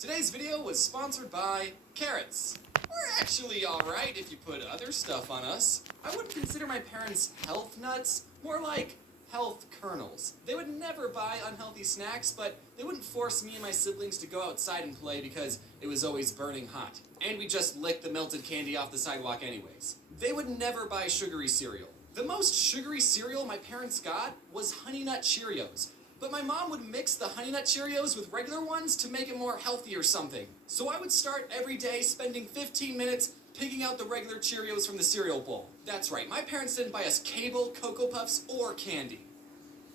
Today's video was sponsored by carrots. We're actually alright if you put other stuff on us. I wouldn't consider my parents health nuts, more like health kernels. They would never buy unhealthy snacks, but they wouldn't force me and my siblings to go outside and play because it was always burning hot. And we just licked the melted candy off the sidewalk anyways. They would never buy sugary cereal. The most sugary cereal my parents got was Honey Nut Cheerios. But my mom would mix the Honey Nut Cheerios with regular ones to make it more healthy or something. So I would start every day spending 15 minutes picking out the regular Cheerios from the cereal bowl. That's right, my parents didn't buy us cable, Cocoa Puffs, or candy.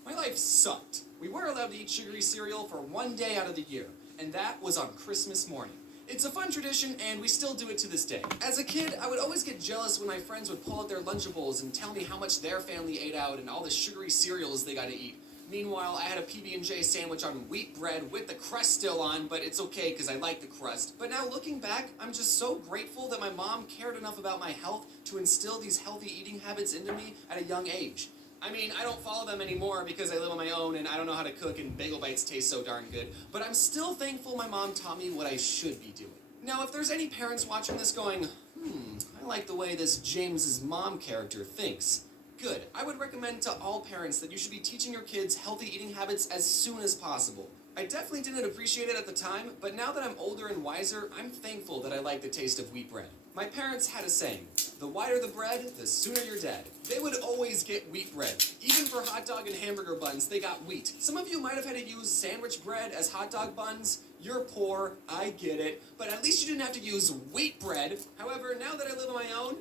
My life sucked. We were allowed to eat sugary cereal for one day out of the year, and that was on Christmas morning. It's a fun tradition, and we still do it to this day. As a kid, I would always get jealous when my friends would pull out their Lunchables and tell me how much their family ate out and all the sugary cereals they got to eat. Meanwhile, I had a PB&J sandwich on wheat bread with the crust still on, but it's okay because I like the crust. But now looking back, I'm just so grateful that my mom cared enough about my health to instill these healthy eating habits into me at a young age. I mean, I don't follow them anymore because I live on my own and I don't know how to cook and bagel bites taste so darn good, but I'm still thankful my mom taught me what I should be doing. Now, if there's any parents watching this going, I like the way this James's mom character thinks, good. I would recommend to all parents that you should be teaching your kids healthy eating habits as soon as possible. I definitely didn't appreciate it at the time, but now that I'm older and wiser, I'm thankful that I like the taste of wheat bread. My parents had a saying, the whiter the bread, the sooner you're dead. They would always get wheat bread. Even for hot dog and hamburger buns, they got wheat. Some of you might have had to use sandwich bread as hot dog buns. You're poor, I get it, but at least you didn't have to use wheat bread. However, now that I live on my own,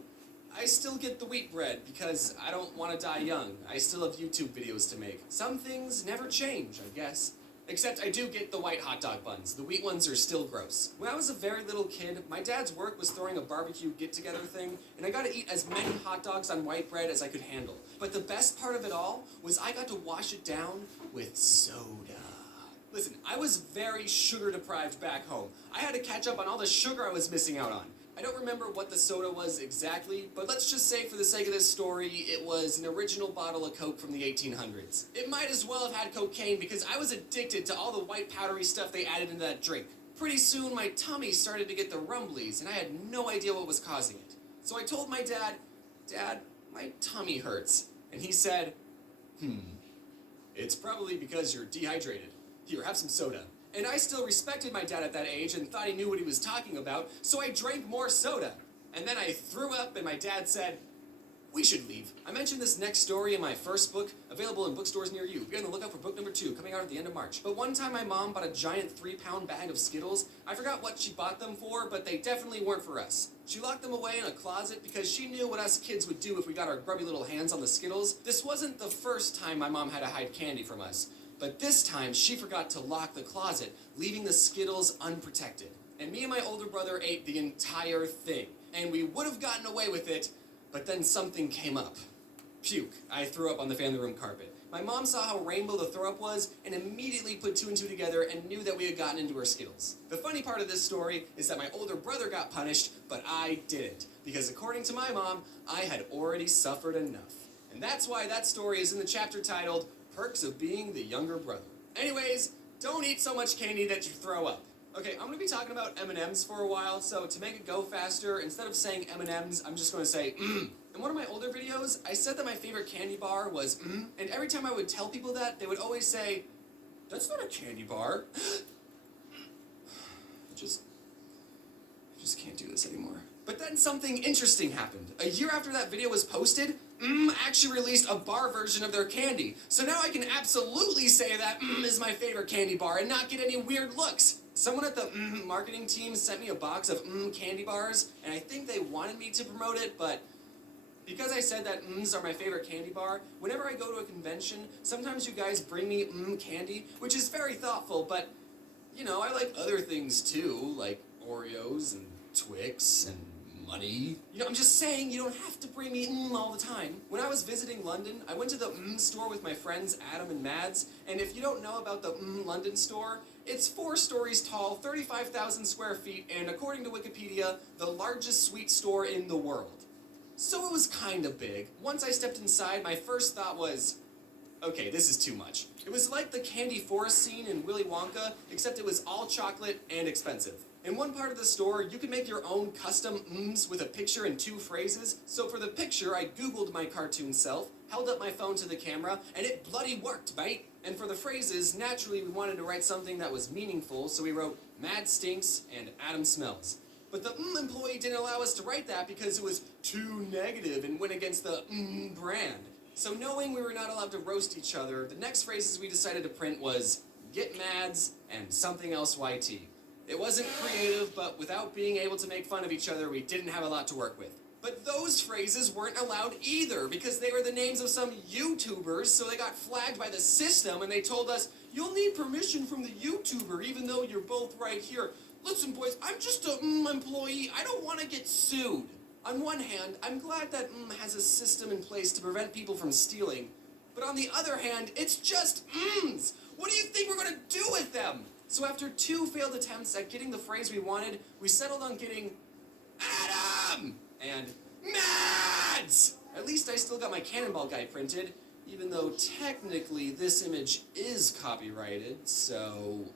I still get the wheat bread because I don't want to die young. I still have YouTube videos to make. Some things never change, I guess. Except I do get the white hot dog buns. The wheat ones are still gross. When I was a very little kid, my dad's work was throwing a barbecue get-together thing, and I got to eat as many hot dogs on white bread as I could handle. But the best part of it all was I got to wash it down with soda. Listen, I was very sugar-deprived back home. I had to catch up on all the sugar I was missing out on. I don't remember what the soda was exactly, but let's just say for the sake of this story, it was an original bottle of Coke from the 1800s. It might as well have had cocaine because I was addicted to all the white powdery stuff they added into that drink. Pretty soon, my tummy started to get the rumblies, and I had no idea what was causing it. So I told my dad, "Dad, my tummy hurts." And he said, "It's probably because you're dehydrated. Here, have some soda." And I still respected my dad at that age and thought he knew what he was talking about, so I drank more soda. And then I threw up and my dad said, "We should leave." I mentioned this next story in my first book, available in bookstores near you. Be on the lookout for book number 2, coming out at the end of March. But one time my mom bought a giant 3-pound bag of Skittles. I forgot what she bought them for, but they definitely weren't for us. She locked them away in a closet because she knew what us kids would do if we got our grubby little hands on the Skittles. This wasn't the first time my mom had to hide candy from us. But this time, she forgot to lock the closet, leaving the Skittles unprotected. And me and my older brother ate the entire thing. And we would have gotten away with it, but then something came up. Puke. I threw up on the family room carpet. My mom saw how rainbow the throw-up was and immediately put 2 and 2 together and knew that we had gotten into her Skittles. The funny part of this story is that my older brother got punished, but I didn't. Because according to my mom, I had already suffered enough. And that's why that story is in the chapter titled, Perks of Being the Younger Brother. Anyways, don't eat so much candy that you throw up. Okay, I'm going to be talking about M&Ms for a while, so to make it go faster, instead of saying M&Ms, I'm just going to say In one of my older videos, I said that my favorite candy bar was and every time I would tell people that, they would always say, "That's not a candy bar." I just can't do this anymore. But then something interesting happened. A year after that video was posted, actually released a bar version of their candy. So now I can absolutely say that is my favorite candy bar and not get any weird looks. Someone at the marketing team sent me a box of candy bars, and I think they wanted me to promote it, but because I said that are my favorite candy bar, whenever I go to a convention, sometimes you guys bring me candy, which is very thoughtful, but, you know, I like other things too, like Oreos and Twix and money. You know, I'm just saying you don't have to bring me all the time. When I was visiting London, I went to the store with my friends Adam and Mads, and if you don't know about the London store, it's 4 stories tall, 35,000 square feet, and according to Wikipedia, the largest sweet store in the world. So it was kind of big. Once I stepped inside, my first thought was, Okay, this is too much. It was like the candy forest scene in Willy Wonka, except it was all chocolate and expensive. In one part of the store, you could make your own custom mms with a picture and 2 phrases. So for the picture, I googled my cartoon self, held up my phone to the camera, and it bloody worked, mate. And for the phrases, naturally we wanted to write something that was meaningful, so we wrote Mad Stinks and Adam Smells. But the employee didn't allow us to write that because it was too negative and went against the brand. So knowing we were not allowed to roast each other, the next phrases we decided to print was Get Mads and something else YT. It wasn't creative, but without being able to make fun of each other, we didn't have a lot to work with. But those phrases weren't allowed either because they were the names of some YouTubers, so they got flagged by the system and they told us, you'll need permission from the YouTuber even though you're both right here. Listen boys, I'm just a employee, I don't want to get sued. On one hand, I'm glad that has a system in place to prevent people from stealing, but on the other hand, it's just What do you think we're gonna do with them? So after 2 failed attempts at getting the phrase we wanted, we settled on getting Adam and Mads! At least I still got my cannonball guy printed, even though technically this image is copyrighted, so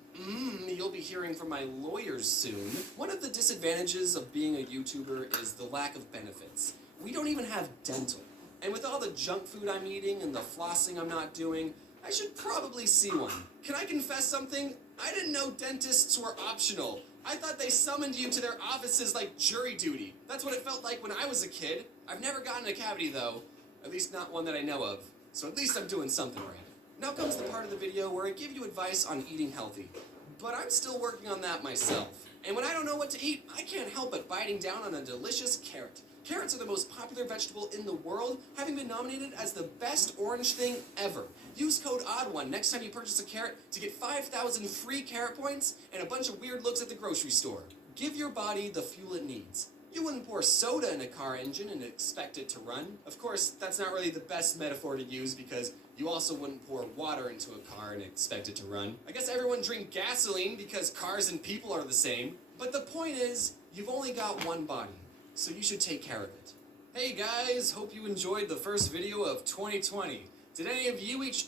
you'll be hearing from my lawyers soon. One of the disadvantages of being a YouTuber is the lack of benefits. We don't even have dental. And with all the junk food I'm eating and the flossing I'm not doing, I should probably see one. Can I confess something? I didn't know dentists were optional. I thought they summoned you to their offices like jury duty. That's what it felt like when I was a kid. I've never gotten a cavity though, at least not one that I know of. So at least I'm doing something right. Now comes the part of the video where I give you advice on eating healthy. But I'm still working on that myself. And when I don't know what to eat, I can't help but biting down on a delicious carrot. Carrots are the most popular vegetable in the world, having been nominated as the best orange thing ever. Use code ODD1 next time you purchase a carrot to get 5,000 free carrot points and a bunch of weird looks at the grocery store. Give your body the fuel it needs. You wouldn't pour soda in a car engine and expect it to run. Of course, that's not really the best metaphor to use because you also wouldn't pour water into a car and expect it to run. I guess everyone drink gasoline because cars and people are the same. But the point is, you've only got one body, so you should take care of it. Hey guys, hope you enjoyed the first video of 2020. Did any of you each